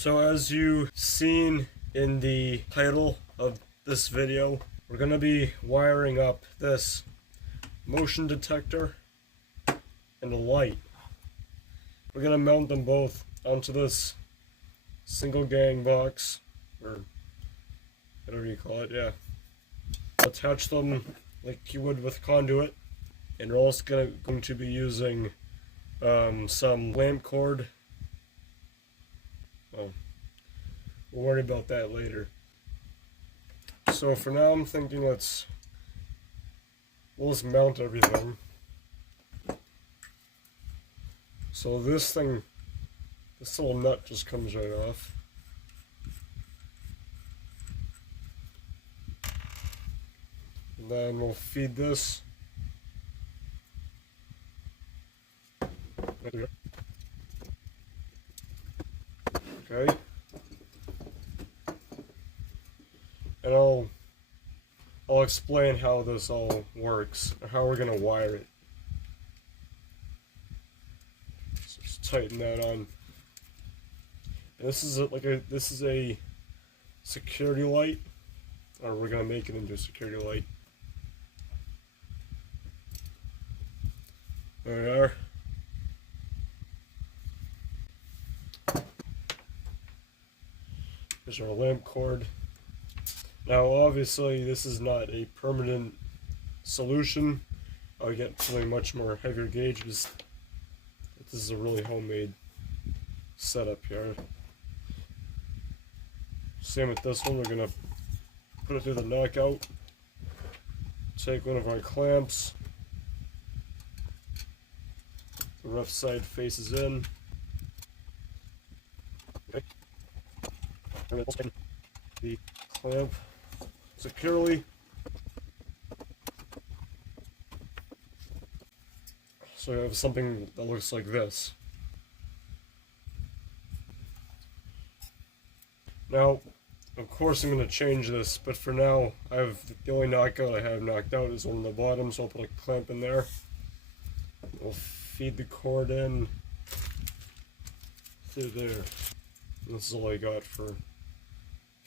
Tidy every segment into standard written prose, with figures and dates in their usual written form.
So as you've seen in the title of this video, we're going to be wiring up this motion detector and a light. We're going to mount them both onto this single gang box, or whatever you call it, yeah. Attach them like you would with conduit, and we're also going to be using some lamp cord. Well, we'll worry about that later. So for now I'm thinking we'll just mount everything. So this little nut just comes right off. And then we'll feed this. Okay. And I'll explain how this all works, or how we're gonna wire it. So just tighten that on. And this is a security light, or we're gonna make it into a security light. There we are. There's our lamp cord. Now obviously this is not a permanent solution. I'll get something much more heavier gauge. This is a really homemade setup here. Same with this one, we're gonna put it through the knockout. Take one of our clamps. The rough side faces in. Okay. The clamp securely. So you have something that looks like this. Now, of course I'm going to change this, but for now, the only knockout I have knocked out is on the bottom, so I'll put a clamp in there. We'll feed the cord in through there. And this is all I got for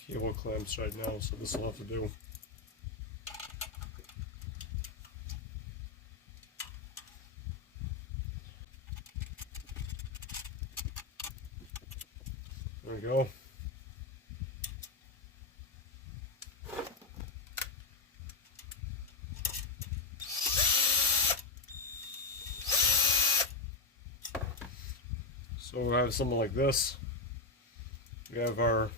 cable clamps right now, so this will have to do. There we go. So we have something like this. We have our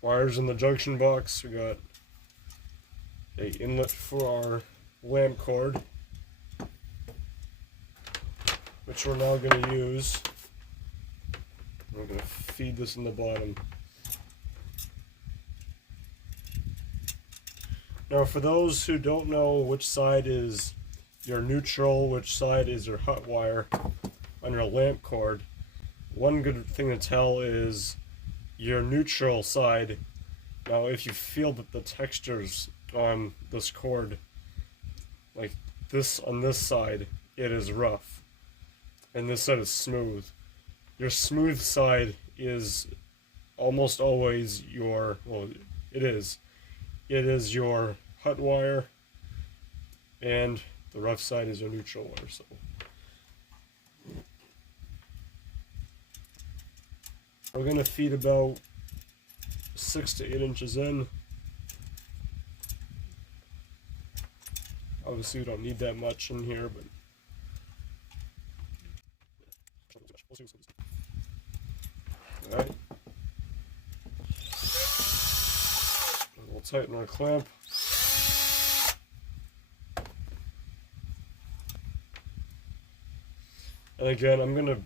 wires in the junction box. We got an inlet for our lamp cord, which we're now going to use. We're going to feed this in the bottom. Now for those who don't know which side is your neutral, which side is your hot wire on your lamp cord, one good thing to tell is your neutral side. Now if you feel that the textures on this cord, like this on this side, it is rough, and this side is smooth. Your smooth side is almost always your, well, it is your hot wire, and the rough side is your neutral wire. So we're going to feed about 6 to 8 inches in. Obviously we don't need that much in here, but alright. We'll tighten our clamp. And again, I'm gonna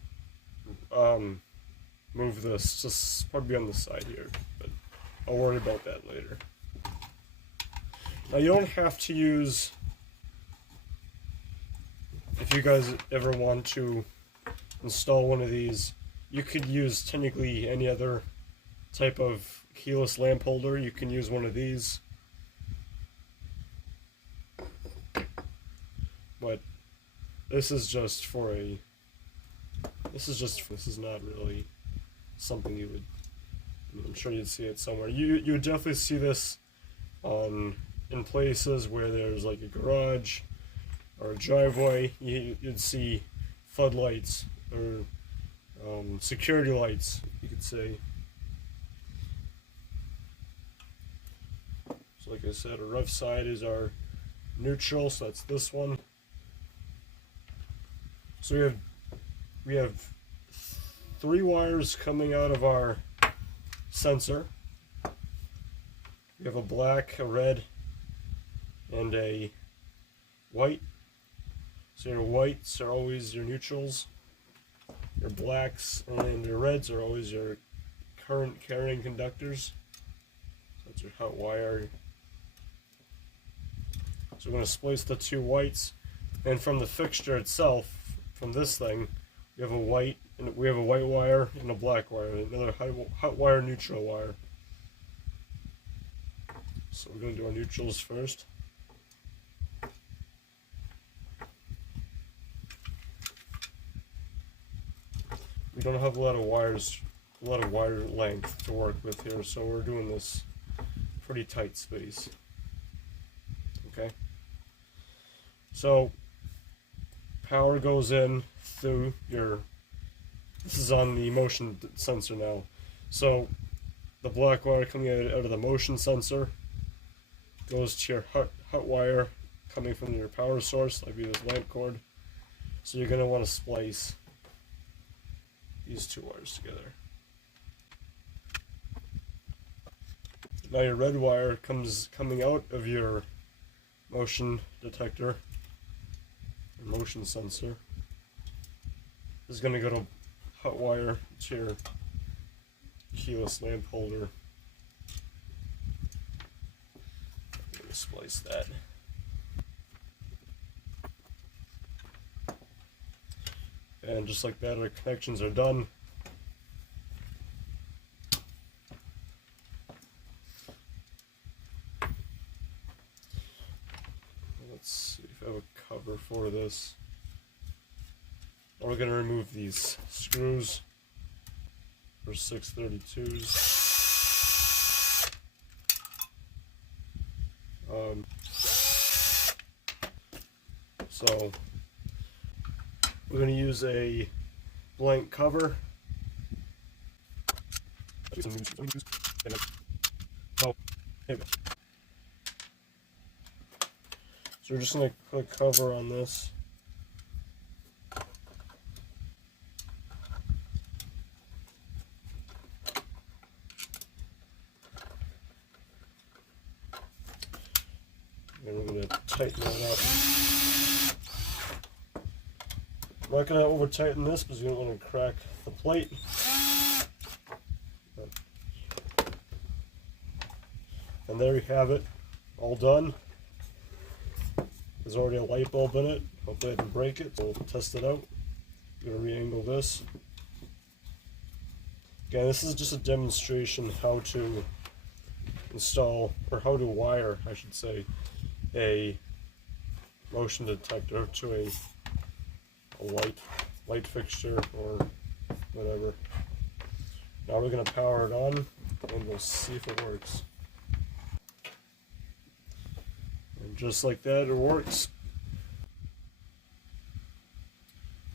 move this, just probably on the side here, but I'll worry about that later. Now you don't have to use, if you guys ever want to install one of these, you could use technically any other type of keyless lamp holder. You can use one of these, but this is just for a, this is not really something you would I'm sure you'd see it somewhere. You would definitely see this in places where there's like a garage or a driveway. You'd see floodlights or security lights, you could say. So like I said, a rough side is our neutral, so that's this one. So we have 3 wires coming out of our sensor. We have a black, a red, and a white. So your whites are always your neutrals, your blacks and your reds are always your current carrying conductors. So that's your hot wire. So we're going to splice the 2 whites, and from the fixture itself, from this thing, we have a white wire and a black wire, another hot wire, neutral wire. So we're going to do our neutrals first. We don't have a lot of wire length to work with here, so we're doing this pretty tight space. Okay. So power goes in through your, this is on the motion sensor now. So the black wire coming out of the motion sensor goes to your hot wire coming from your power source, like this lamp cord. So you're going to want to splice these 2 wires together. Now your red wire coming out of your motion detector, or motion sensor, is going to go to hot wire to your keyless lamp holder. I'm going to splice that. And just like that, our connections are done. Let's see if I have a cover for this. Now we're going to remove these screws for 632s. So we're going to use a blank cover. So we're just going to put a cover on this. And we're going to tighten that up. I'm not going to over tighten this because you don't want to crack the plate. And there we have it, all done. There's already a light bulb in it. Hopefully I didn't break it, so we'll test it out. I'm going to re-angle this. Again, this is just a demonstration how to install, or how to wire, I should say, a motion detector to a light fixture or whatever. Now we're going to power it on and we'll see if it works. And just like that, it works.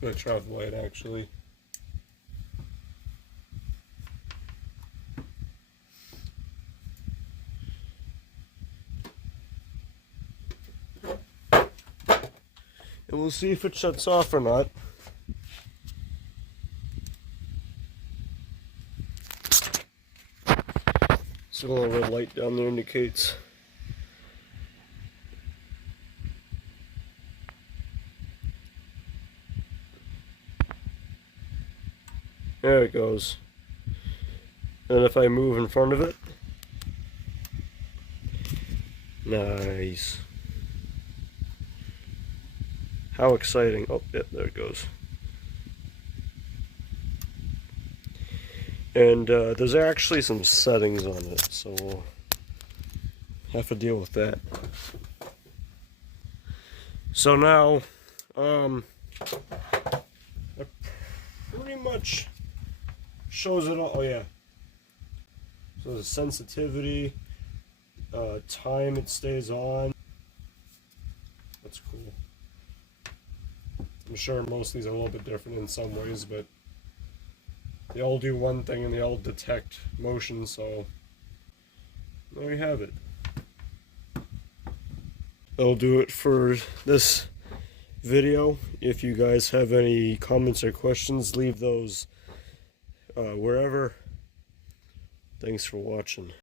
I'm going to try with the light actually. And we'll see if it shuts off or not. So a little red light down there indicates. There it goes. And if I move in front of it, nice. How exciting. Oh, yeah, there it goes. And there's actually some settings on it, so we'll have to deal with that. So now, it pretty much shows it all. Oh yeah, So the sensitivity, time it stays on. That's cool. I'm sure most of these are a little bit different in some ways, but they all do one thing and they all detect motion, so there you have it. That'll do it for this video. If you guys have any comments or questions, leave those wherever. Thanks for watching.